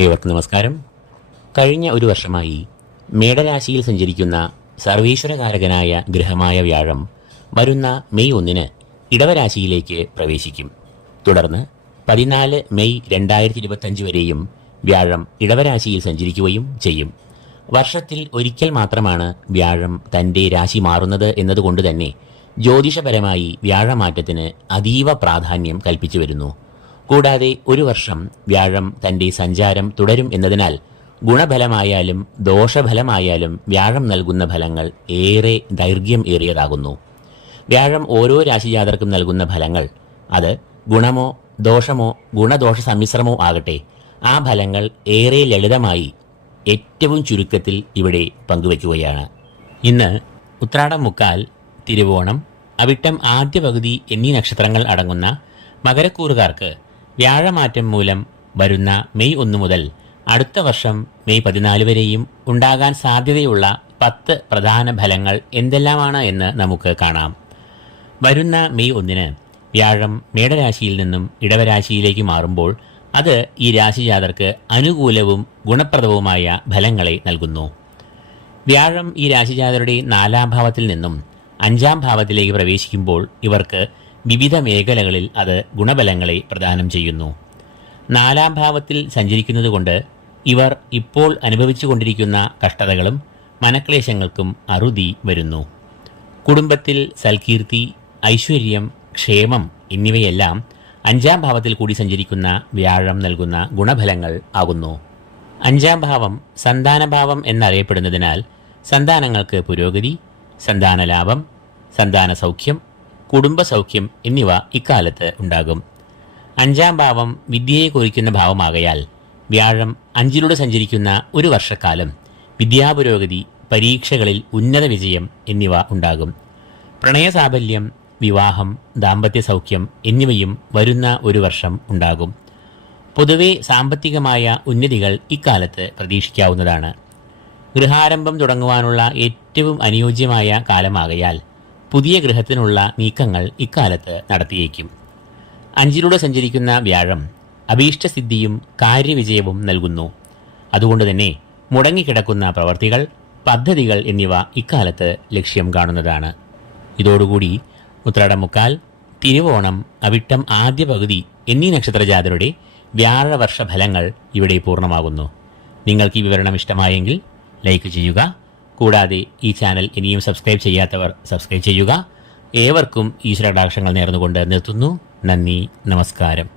ഏവർക്കും നമസ്കാരം. കഴിഞ്ഞ ഒരു വർഷമായി മേടരാശിയിൽ സഞ്ചരിക്കുന്ന സർവീശ്വരകാരകനായ ഗ്രഹമായ വ്യാഴം വരുന്ന മെയ് ഒന്നിന് ഇടവരാശിയിലേക്ക് പ്രവേശിക്കും. തുടർന്ന് പതിനാല് മെയ് രണ്ടായിരത്തി ഇരുപത്തഞ്ച് വരെയും വ്യാഴം ഇടവരാശിയിൽ സഞ്ചരിക്കുകയും ചെയ്യും. വർഷത്തിൽ ഒരിക്കൽ മാത്രമാണ് വ്യാഴം തന്റെ രാശി മാറുന്നത് എന്നതുകൊണ്ട് തന്നെ ജ്യോതിഷപരമായി വ്യാഴമാറ്റത്തിന് അതീവ പ്രാധാന്യം കൽപ്പിച്ചു വരുന്നു. കൂടാതെ ഒരു വർഷം വ്യാഴം തന്റെ സഞ്ചാരം തുടരും എന്നതിനാൽ ഗുണഫലമായാലും ദോഷഫലമായാലും വ്യാഴം നൽകുന്ന ഫലങ്ങൾ ഏറെ ദൈർഘ്യം ഏറിയതാകുന്നു. വ്യാഴം ഓരോ രാശിജാതർക്കും നൽകുന്ന ഫലങ്ങൾ അത് ഗുണമോ ദോഷമോ ഗുണദോഷ സമ്മിശ്രമോ ആകട്ടെ ആ ഫലങ്ങൾ ഏറെ ലളിതമായി ഏറ്റവും ചുരുക്കത്തിൽ ഇവിടെ പങ്കുവയ്ക്കുകയാണ് ഇന്ന് ഉത്രാടം മുക്കാൽ തിരുവോണം അവിട്ടം ആദ്യ പകുതി എന്നീ നക്ഷത്രങ്ങൾ അടങ്ങുന്ന മകരക്കൂറുകാർക്ക് വ്യാഴമാറ്റം മൂലം വരുന്ന മെയ് ഒന്ന് മുതൽ അടുത്ത വർഷം മെയ് പതിനാല് വരെയും ഉണ്ടാകാൻ സാധ്യതയുള്ള പത്ത് പ്രധാന ഫലങ്ങൾ എന്തെല്ലാമാണ് എന്ന് നമുക്ക് കാണാം. വരുന്ന മെയ് ഒന്നിന് വ്യാഴം മേടരാശിയിൽ നിന്നും ഇടവരാശിയിലേക്ക് മാറുമ്പോൾ അത് ഈ രാശിജാതർക്ക് അനുകൂലവും ഗുണപ്രദവുമായ ഫലങ്ങളെ നൽകുന്നു. വ്യാഴം ഈ രാശിജാതരുടെ നാലാം ഭാവത്തിൽ നിന്നും അഞ്ചാം ഭാവത്തിലേക്ക് പ്രവേശിക്കുമ്പോൾ ഇവർക്ക് വിവിധ മേഖലകളിൽ അത് ഗുണബലങ്ങളെ പ്രദാനം ചെയ്യുന്നു. നാലാം ഭാവത്തിൽ സഞ്ചരിക്കുന്നതുകൊണ്ട് ഇവർ ഇപ്പോൾ അനുഭവിച്ചുകൊണ്ടിരിക്കുന്ന കഷ്ടതകളും മനക്ലേശങ്ങൾക്കും അറുതി വരുന്നു. കുടുംബത്തിൽ സൽകീർത്തി ഐശ്വര്യം ക്ഷേമം എന്നിവയെല്ലാം അഞ്ചാം ഭാവത്തിൽ കൂടി സഞ്ചരിക്കുന്ന വ്യാഴം നൽകുന്ന ഗുണഫലങ്ങൾ ആകുന്നു. അഞ്ചാം ഭാവം സന്താനഭാവം എന്നറിയപ്പെടുന്നതിനാൽ സന്താനങ്ങൾക്ക് പുരോഗതി സന്താന ലാഭം സന്താന സൗഖ്യം കുടുംബ സൗഖ്യം എന്നിവ ഇക്കാലത്ത് ഉണ്ടാകും. അഞ്ചാം ഭാവം വിദ്യയെ കുറിക്കുന്ന ഭാവമാകയാൽ വ്യാഴം അഞ്ചിലൂടെ സഞ്ചരിക്കുന്ന ഒരു വർഷക്കാലം വിദ്യാപുരോഗതി പരീക്ഷകളിൽ ഉന്നത വിജയം എന്നിവ ഉണ്ടാകും. പ്രണയസാഫല്യം വിവാഹം ദാമ്പത്യ സൗഖ്യം എന്നിവയും വരുന്ന ഒരു വർഷം ഉണ്ടാകും. പൊതുവെ സാമ്പത്തികമായ ഉന്നതികൾ ഇക്കാലത്ത് പ്രതീക്ഷിക്കാവുന്നതാണ്. ഗൃഹാരംഭം തുടങ്ങുവാനുള്ള ഏറ്റവും അനുയോജ്യമായ കാലമാകയാൽ പുതിയ ഗൃഹത്തിനുള്ള നീക്കങ്ങൾ ഇക്കാലത്ത് നടത്തിയേക്കും. അഞ്ചിലൂടെ സഞ്ചരിക്കുന്ന വ്യാഴം അഭീഷ്ടസിദ്ധിയും കാര്യവിജയവും നൽകുന്നു. അതുകൊണ്ട് തന്നെ മുടങ്ങിക്കിടക്കുന്ന പ്രവർത്തികൾ പദ്ധതികൾ എന്നിവ ഇക്കാലത്ത് ലക്ഷ്യം കാണുന്നതാണ്. ഇതോടുകൂടി ഉത്രാടമുക്കാൽ തിരുവോണം അവിട്ടം ആദ്യ പകുതി എന്നീ നക്ഷത്രജാതരുടെ വ്യാഴവർഷ ഫലങ്ങൾ ഇവിടെ പൂർണമാകുന്നു. നിങ്ങൾക്ക് ഈ വിവരണം ഇഷ്ടമായെങ്കിൽ ലൈക്ക് ചെയ്യുക കൂടാതെ ഈ ചാനൽ ഇനിയും സബ്സ്ക്രൈബ് ചെയ്യാത്തവർ സബ്സ്ക്രൈബ് ചെയ്യുക. ഏവർക്കും ഈശ്വരടാക്ഷങ്ങൾ നേർന്നുകൊണ്ട് നിർത്തുന്നു. നന്ദി നമസ്കാരം.